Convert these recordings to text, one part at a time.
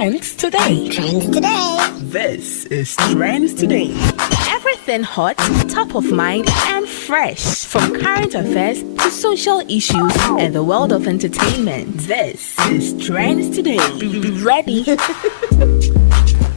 Trends Today. Trends Today. This is Trends Today. Everything hot, top of mind, and fresh. From current affairs to social issues and the world of entertainment. This is Trends Today. Be ready.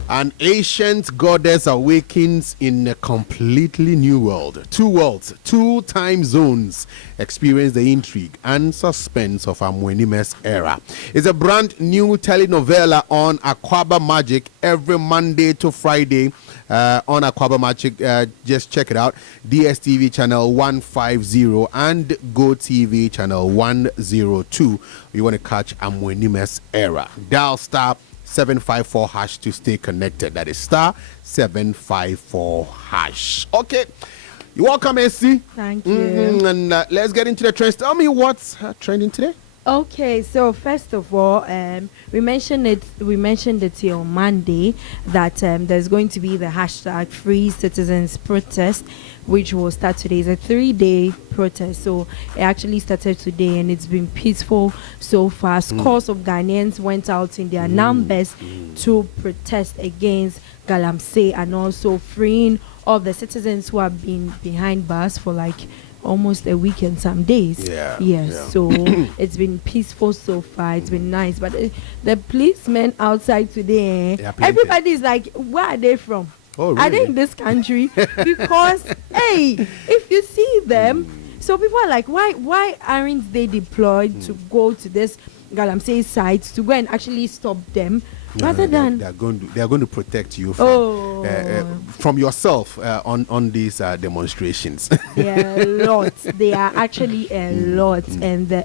An ancient goddess awakens in a completely new world. Two worlds, two time zones experience the intrigue and suspense of Amwenime's era. It's a brand new telenovela on Aquaba Magic every Monday to Friday. On Aquaba Magic, just check it out. DSTV channel 150 and GoTV channel 102. You want to catch Amwenime's era. Dial star 754 hash to stay connected. That is star 754 hash. Okay. You're welcome, Esi. Thank you. And let's get into the trends. Tell me what's trending today. Okay, so first of all, we mentioned it here on Monday that there's going to be the hashtag Free Citizens Protest, which will start today. It's a 3-day protest, so it actually started today and it's been peaceful so far. Scores of Ghanaians went out in their numbers to protest against Galamsey and also freeing all the citizens who have been behind bars for like almost a week and some days. So it's been peaceful so far. It's been nice, but the policemen outside today, everybody is like, where are they from? Oh, really? Are they in this country? Because hey, if you see them, so people are like, why aren't they deployed to go to this Galamsey site to go and actually stop them? Rather than they are going to protect you from yourself on these demonstrations. Yeah, a lot. They are actually a lot, and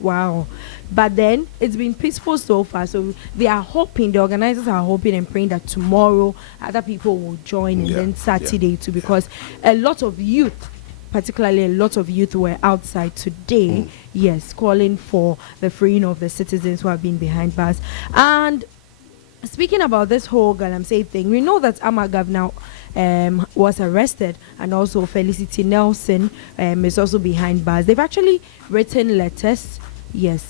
wow. But then it's been peaceful so far. So they are hoping, the organizers are hoping and praying that tomorrow other people will join, and then Saturday too, because a lot of youth. Particularly a lot of youth were outside today, calling for the freeing of the citizens who have been behind bars. And speaking about this whole Galamsey thing, we know that Ama Governor was arrested, and also Felicity Nelson is also behind bars. They've actually written letters,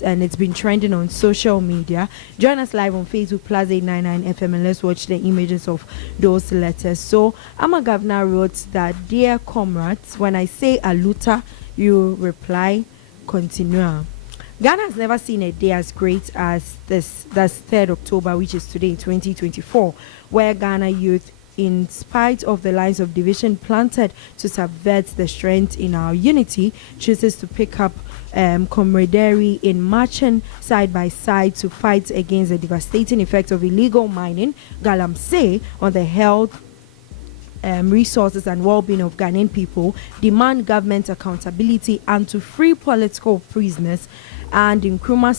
and it's been trending on social media. Join us live on Facebook, PLUZZ 899 FM, and let's watch the images of those letters. So Ama Governor wrote that, "Dear comrades, when I say aluta, you reply continua." Ghana has never seen a day as great as this. That's 3rd October, which is today, 2024, where Ghana youth, in spite of the lines of division planted to subvert the strength in our unity, chooses to pick up camaraderie in marching side by side to fight against the devastating effects of illegal mining, Galamsey, on the health, resources and well-being of Ghanaian people, demand government accountability and to free political prisoners. And Nkrumah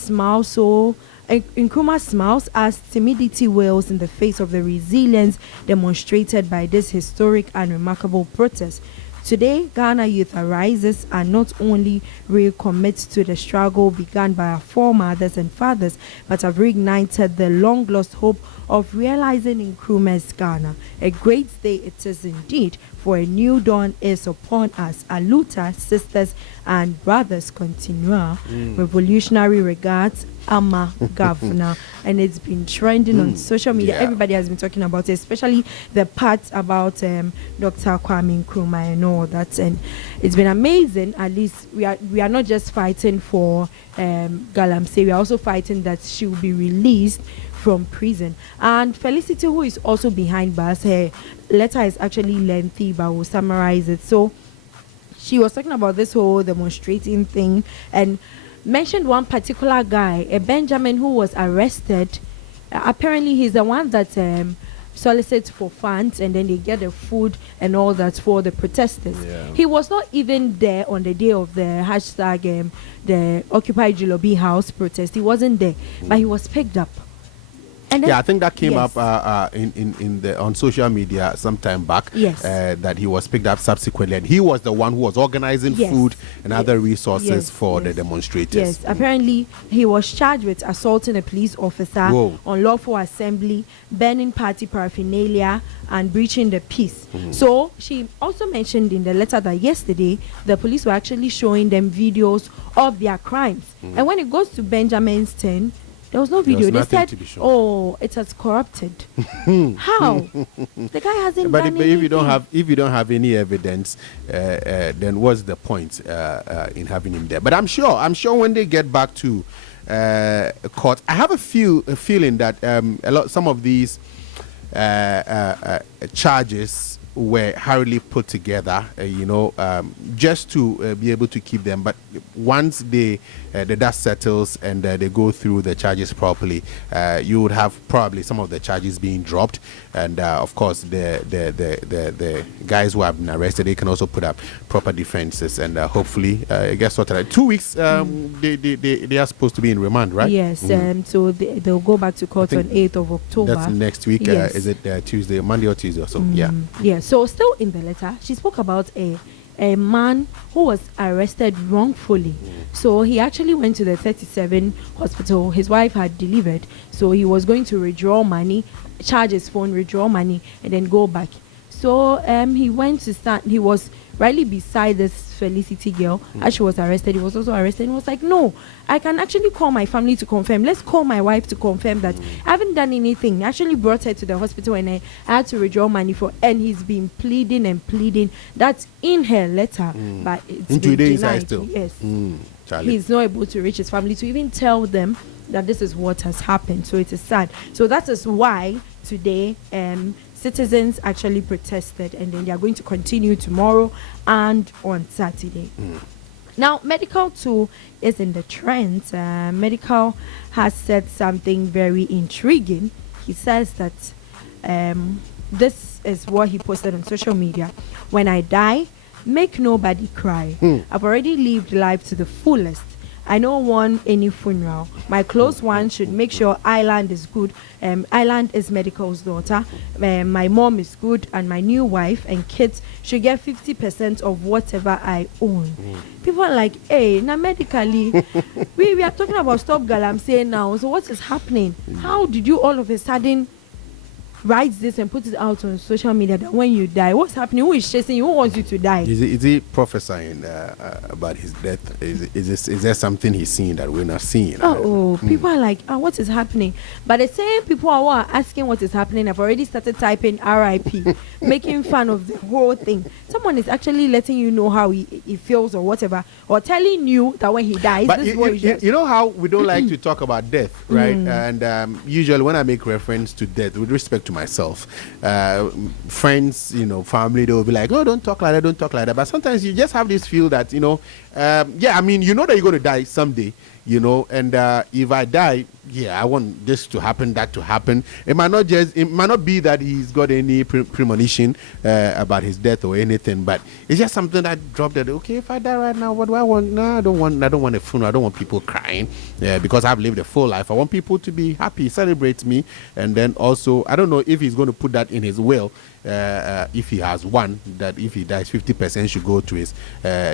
smiles as timidity wails in the face of the resilience demonstrated by this historic and remarkable protest. Today, Ghana youth arises and not only recommits to the struggle begun by our foremothers and fathers, but have reignited the long-lost hope of realizing Nkrumah's Ghana. A great day it is indeed, for a new dawn is upon us. Aluta, sisters and brothers, continua. Revolutionary regards, Ama Governor. And it's been trending on social media. Everybody has been talking about it, especially the part about Dr. Kwame Nkrumah and all that. And it's been amazing. At least we are not just fighting for Galamsey, we are also fighting that she will be released from prison. And Felicity, who is also behind bars, her letter is actually lengthy, but we'll summarize it. So she was talking about this whole demonstrating thing and mentioned one particular guy, a Benjamin, who was arrested. Apparently he's the one that solicits for funds, and then they get the food and all that for the protesters. He was not even there on the day of the hashtag the Occupy Jilobi House protest. He wasn't there, but he was picked up. And then, I think that came up on social media some time back. That he was picked up subsequently, and he was the one who was organizing food and other resources for the demonstrators. Apparently he was charged with assaulting a police officer, unlawful assembly, burning party paraphernalia, and breaching the peace. So she also mentioned in the letter that yesterday the police were actually showing them videos of their crimes. And when it goes to Benjamin's turn, There was no video. was They nothing said, to be shown. "Oh, it has corrupted." How? The guy hasn't But done if you don't anything. have any evidence, then what's the point in having him there? But I'm sure when they get back to court, I have a feeling that some of these charges were hurriedly put together, just to be able to keep them. But once the dust settles and they go through the charges properly, you would have probably some of the charges being dropped, and of course the guys who have been arrested, they can also put up proper defenses, and hopefully guess what? 2 weeks they are supposed to be in remand, right? Yes, so they'll go back to court on 8th of October. That's next week. Yes. Is it Tuesday, Monday or Tuesday or so? Yeah. Yeah. So still in the letter, she spoke about a man who was arrested wrongfully. So he actually went to the 37 hospital. His wife had delivered, so he was going to withdraw money, charge his phone, withdraw money, and then go back. So he went to stand. He was rightly beside this Felicity girl as she was arrested. He was also arrested and was like, "No, I can actually call my family to confirm. Let's call my wife to confirm that I haven't done anything." I actually brought her to the hospital and I had to withdraw money for. And he's been pleading and pleading. That's in her letter, but it's In been 2 days, denied. still. Yes, Charlie. he's not able to reach his family to even tell them that this is what has happened. So it is sad. So that is why today citizens actually protested, and then they are going to continue tomorrow and on Saturday. Now, Medikal too is in the trends. Medikal has said something very intriguing. He says that this is what he posted on social media: "When I die, make nobody cry. I've already lived life to the fullest. I don't want any funeral. My close one should make sure Island is good. Island is Medikal's daughter. My mom is good, and my new wife and kids should get 50% of whatever I own." People are like, "Hey, now medically, we are talking about stop Galamsey now. So what is happening? How did you all of a sudden write this and put it out on social media that when you die, what's happening? Who is chasing you? Who wants you to die?" Is he prophesying about his death? Is there something he's seeing that we're not seeing? People are like, what is happening? But the same people who are asking what is happening have already started typing RIP, making fun of the whole thing. Someone is actually letting you know how he feels or whatever, or telling you that when he dies, But this is what he does. you know how we don't like to talk about death, right? And usually when I make reference to death, with respect to myself, friends, family, they will be like, "Oh, don't talk like that, don't talk like that." But sometimes you just have this feel that, I mean, that you're going to die someday, and if I die, I want this to happen, that to happen. It might not be that he's got any premonition about his death or anything, but it's just something that dropped that, okay, if I die right now, what do I want? No, I don't want a funeral. I don't want people crying, because I've lived a full life. I want people to be happy, celebrate me. And then also, I don't know if he's going to put that in his will, if he has one, that if he dies, 50% should go to his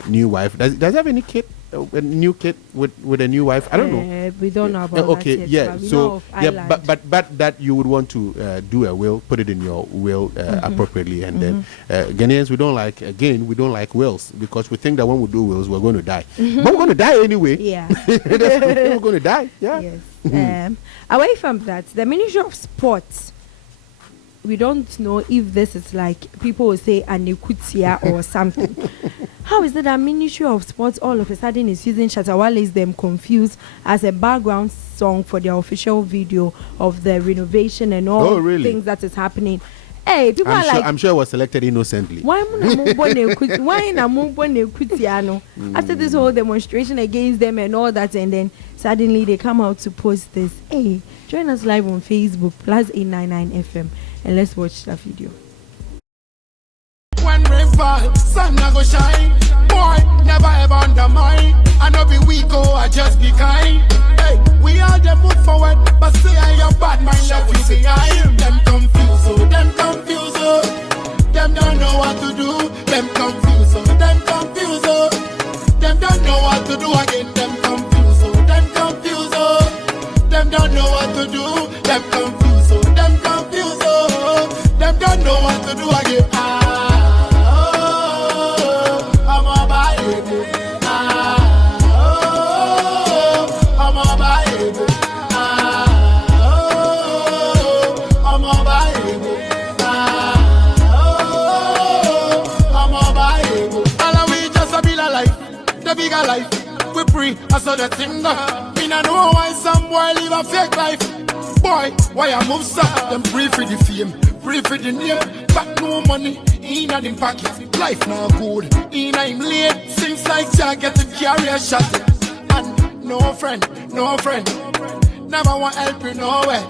new wife. Does he have any kid? A new kid with a new wife? I don't know. We don't know about okay, that yet, yeah. but we know So of yeah, Island. but that you would want to do a will, put it in your will appropriately, and then Ghanaians, we don't like wills, because we think that when we do wills we're going to die, but we're going to die anyway. Yeah. We're going to die. Yeah. Yes. Away from that, the Ministry of Sports, we don't know if this is like people will say Anekutia or something. How is it that Ministry of Sports all of a sudden is using Shatta Wale's Dem Confuse as a background song for their official video of the renovation and all things that is happening? Hey, people are like, I'm sure it was selected innocently. Why after this whole demonstration against them and all that, and then suddenly they come out to post this. Hey, join us live on Facebook, +899 FM, and let's watch that video. When we fall, sun na go shine. Boy, never ever undermine. I know be weak, I just be kind. Hey, we all them move forward, but still your bad mind left you behind. Them confuse, them confuse, them don't know what to do. Them confuse, them confuse, them don't know what to do again. Them confuse, them confuse, them don't know what to do. Them confuse, them confuse, them don't know what to do again. a life. We pray, I saw the thing go. Me no know why some boy live a fake life. Boy, why I move so? Them pray for the fame, pray for the name. But no money, in a them pocket. Life not good, in a him late. Seems like Jack get to carry a shot. And no friend, no friend. Never want help you nowhere.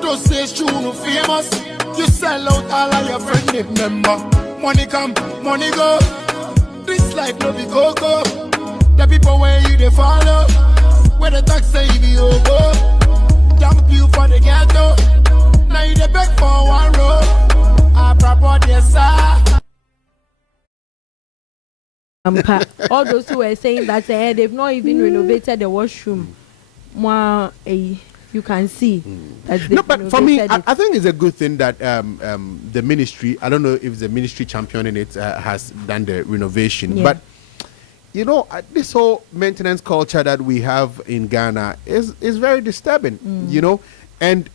Just say it's true, no famous. You sell out all of your friends, remember. Money come, money go. This life no be go-go. The people where you they follow. Where the tax say you be over. Dump you for the ghetto. Now you they beg for one row. I proper this all those who were saying that they've not even renovated the washroom. You can see that no, but for me, I think it's a good thing that the ministry, I don't know if the ministry championing it has done the renovation, but you know, this whole maintenance culture that we have in Ghana is very disturbing, you know, and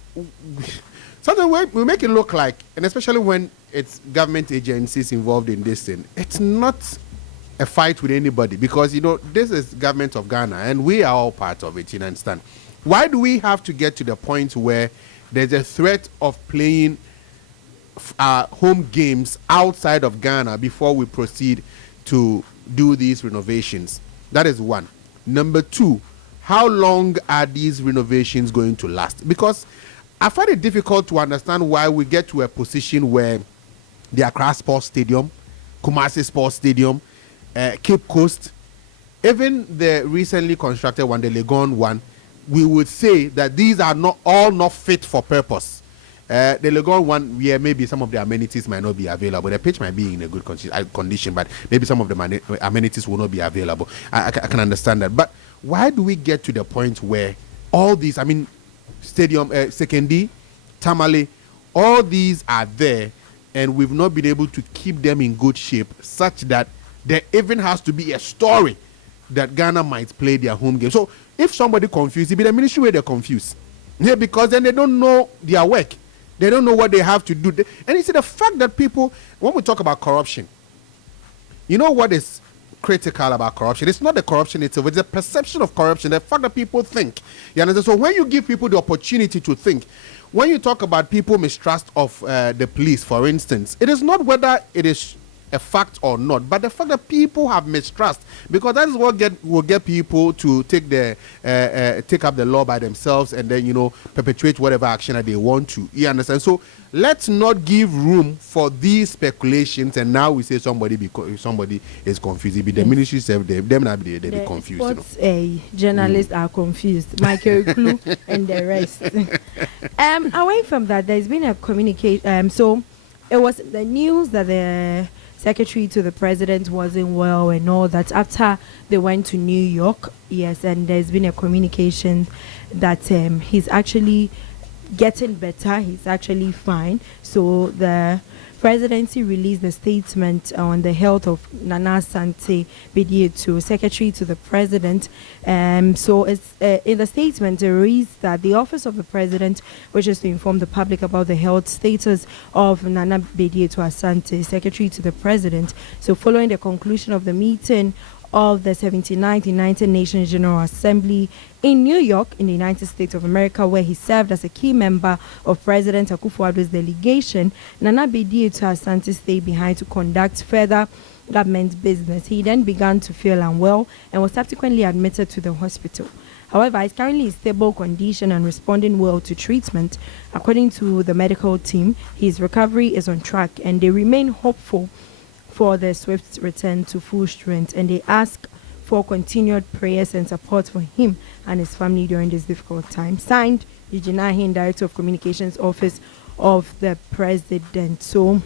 sometimes we make it look like, and especially when it's government agencies involved in this thing, it's not a fight with anybody, because you know this is government of Ghana and we are all part of it, you understand. Why do we have to get to the point where there's a threat of playing home games outside of Ghana before we proceed to do these renovations? That is one. Number two, how long are these renovations going to last? Because I find it difficult to understand why we get to a position where the Accra Sports Stadium, Kumasi Sports Stadium, Cape Coast, even the recently constructed one, the Legon one, we would say that these are not fit for purpose. The Legon one, yeah, maybe some of the amenities might not be available. The pitch might be in a good condition, but maybe some of the amenities will not be available. I can understand that. But why do we get to the point where all these, I mean, Stadium, Sekendi, Tamale, all these are there, and we've not been able to keep them in good shape, such that there even has to be a story that Ghana might play their home game. So if somebody confused, it be the ministry where they're confused. Yeah, because then they don't know their work. They don't know what they have to do. And you see, the fact that people, when we talk about corruption, you know what is critical about corruption? It's not the corruption itself, it's the perception of corruption, the fact that people think. You understand? So when you give people the opportunity to think, when you talk about people mistrust of the police, for instance, it is not whether it is a fact or not, but the fact that people have mistrust, because that is what will get people to take up the law by themselves and then, you know, perpetuate whatever action that they want to. You understand? So let's not give room for these speculations, and now we say somebody is confused. It be the ministry self, them not be they be confused. Sports journalists are confused. Michael Clue and the rest. Away from that, there's been a communication. So it was the news that the secretary to the president wasn't well and all that after they went to New York. Yes, and there's been a communication that he's actually getting better. He's actually fine. So the presidency released a statement on the health of Nana Asante Bediatu, secretary to the president. So it's in the statement it reads that the office of the president wishes to inform the public about the health status of Nana Bediatu Asante, secretary to the president. So following the conclusion of the meeting of the 79th United Nations General Assembly in New York in the United States of America, where he served as a key member of President Akufo-Addo's delegation, Nana Bediatu Asante stayed behind to conduct further government business. He then began to feel unwell and was subsequently admitted to the hospital. However, he's currently in stable condition and responding well to treatment. According to the medical team, his recovery is on track and they remain hopeful for the swift return to full strength, and they ask for continued prayers and support for him and his family during this difficult time. Signed, Eugene Ahin, Director of Communications Office of the President. So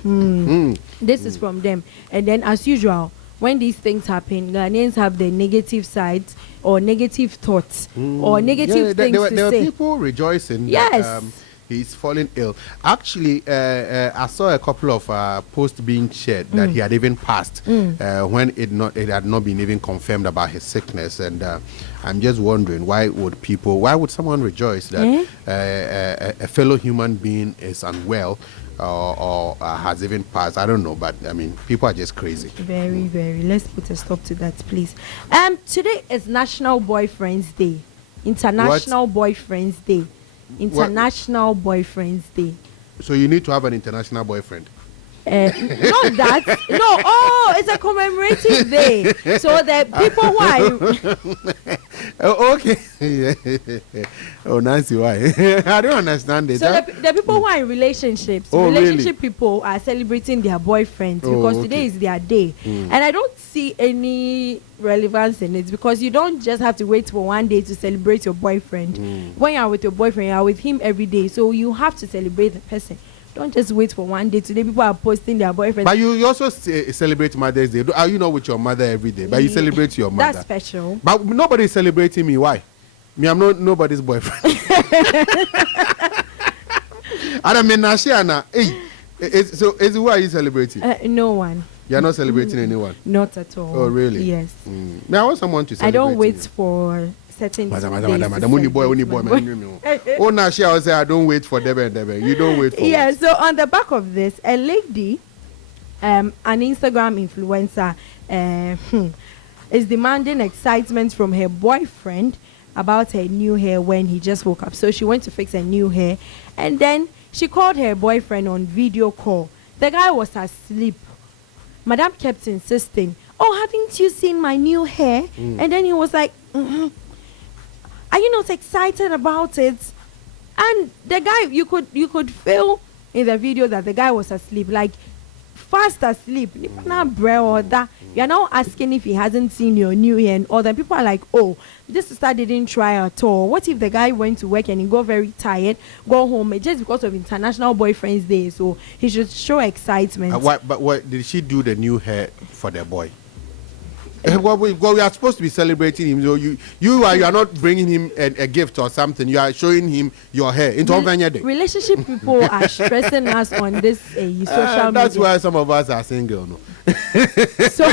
this is from them. And then, as usual, when these things happen, Ghanaians have the negative sides or negative thoughts or negative things to say. There were people rejoicing. Yes. That, He's fallen ill. Actually, I saw a couple of posts being shared that he had even passed when it had not been even confirmed about his sickness. And I'm just wondering, why would someone rejoice that a fellow human being is unwell or has even passed? I don't know, but I mean, people are just crazy. Very, very. Let's put a stop to that, please. Today is National Boyfriends Day. International Boyfriends Day. International Boyfriends Day. So you need to have an international boyfriend. Not that. No. Oh, it's a commemorative day. So the people who are oh, okay. Oh, Nancy, why? I don't understand it. So the people who are in relationships, relationship people are celebrating their boyfriends because today is their day. And I don't see any relevance in it because you don't just have to wait for one day to celebrate your boyfriend. When you are with your boyfriend, you are with him every day. So you have to celebrate the person. Don't just wait for one day. Today people are posting their boyfriends. But you also celebrate Mother's Day. Are you not with your mother every day? But you celebrate your mother. That's special. But nobody is celebrating me. Why? Me, I'm not nobody's boyfriend. I mean, Nashiana. So who are you celebrating? No one. You're not celebrating anyone? Not at all. Oh, really? Yes. I want someone to celebrate. I don't wait for certain days. Only boy. Oh, Nashi, I will say I don't wait for Debe. You don't wait for. Yeah. So on the back of this, a lady, an Instagram influencer, is demanding excitement from her boyfriend about her new hair when he just woke up. So she went to fix her new hair, and then she called her boyfriend on video call. The guy was asleep. Madam kept insisting, "Oh, haven't you seen my new hair?" And then he was like, "Are you not excited about it?" And the guy, you could feel in the video that the guy was asleep, like fast asleep. You're now asking if he hasn't seen your new hair, and all that. People are like, "Oh, this sister didn't try at all." What if the guy went to work and he got very tired, go home just because of International Boyfriends Day? So he should show excitement. What did she do the new hair for the boy? Well, we are supposed to be celebrating him. So you are not bringing him a gift or something. You are showing him your hair. Relationship people are stressing us on this social media. That's why some of us are single. No? So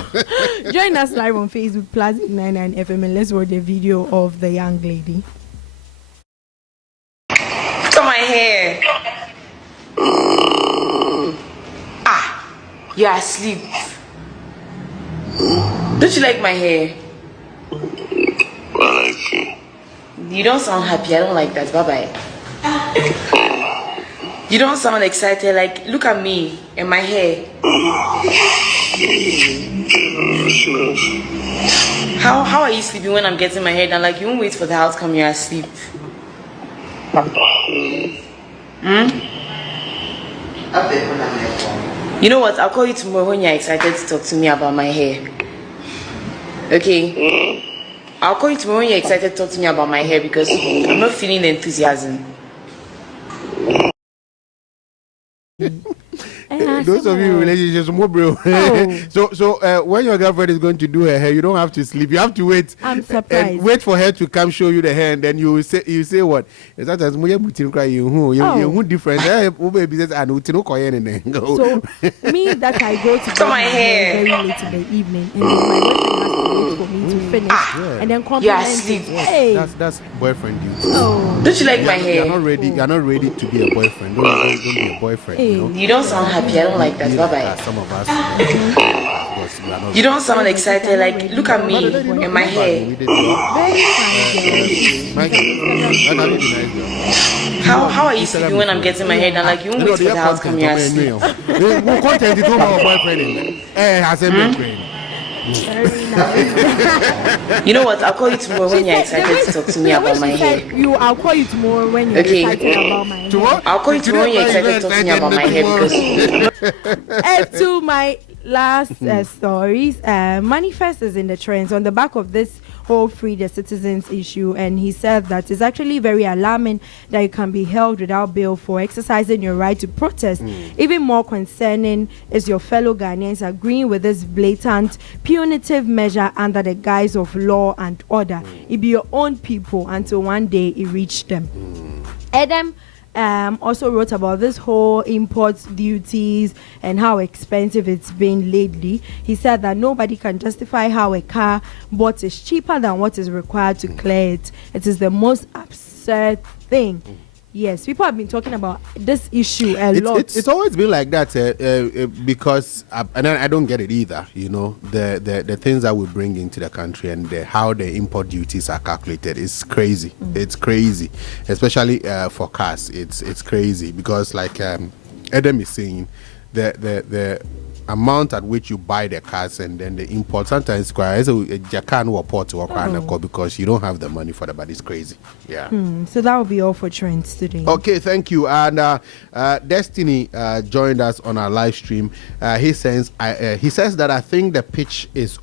join us live on Facebook, PLUZZ 99 FM, and let's watch the video of the young lady. Look at my hair. You're asleep. Don't you like my hair? I like you. You don't sound happy. I don't like that. Bye-bye. You don't sound excited. Like, look at me and my hair. How are you sleeping when I'm getting my hair done? Like, you won't wait for the outcome. You're asleep. You know what? I'll call you tomorrow when you're excited to talk to me about my hair. Okay? I'll call you tomorrow when you're excited to talk to me about my hair because I'm not feeling the enthusiasm. Those of you in relationships, more bro. So when your girlfriend is going to do her hair, you don't have to sleep. You have to wait. I'm surprised. And wait for her to come show you the hair, and then you say what? That as you different. So me that I go to my hair very late in the evening, and then my boyfriend has to wait for me to finish, and then compliment me. Hey, that's boyfriend duty. Oh, don't you like my hair? You're not ready to be a boyfriend. Don't be a boyfriend. Hey. You don't sound happy. I don't like that. Bye-bye. Some of us. You don't sound excited. Like, look at me and my hair. How are you sleeping when I'm getting my hair done? Like, you won't wait for the outcome. You're asleep. You know what? I'll call you tomorrow when you're excited to talk to me about my hair. I'll call you tomorrow when you're excited about my hair. I'll call you tomorrow when you're excited to talk to me about my hair because to my last stories, Manifest is in the trends on the back of this whole Free the Citizens issue, and he said that it's actually very alarming that you can be held without bail for exercising your right to protest. Even more concerning is your fellow Ghanaians agreeing with this blatant punitive measure under the guise of law and order. It be your own people until one day it reached them. Dem also wrote about this whole import duties and how expensive it's been lately. He said that nobody can justify how a car bought is cheaper than what is required to clear it. It is the most absurd thing. Yes, people have been talking about this issue a lot. It's always been like that because, and I don't get it either. You know, the things that we bring into the country and how the import duties are calculated is crazy. It's crazy, especially for cars. It's crazy because, like Adam is saying, the amount at which you buy the cars and then the import sometimes you can't afford to work because you don't have the money for that, but it's crazy. Yeah. So that will be all for trends today. Okay, thank you. And Destiny joined us on our live stream. He says that I think the pitch is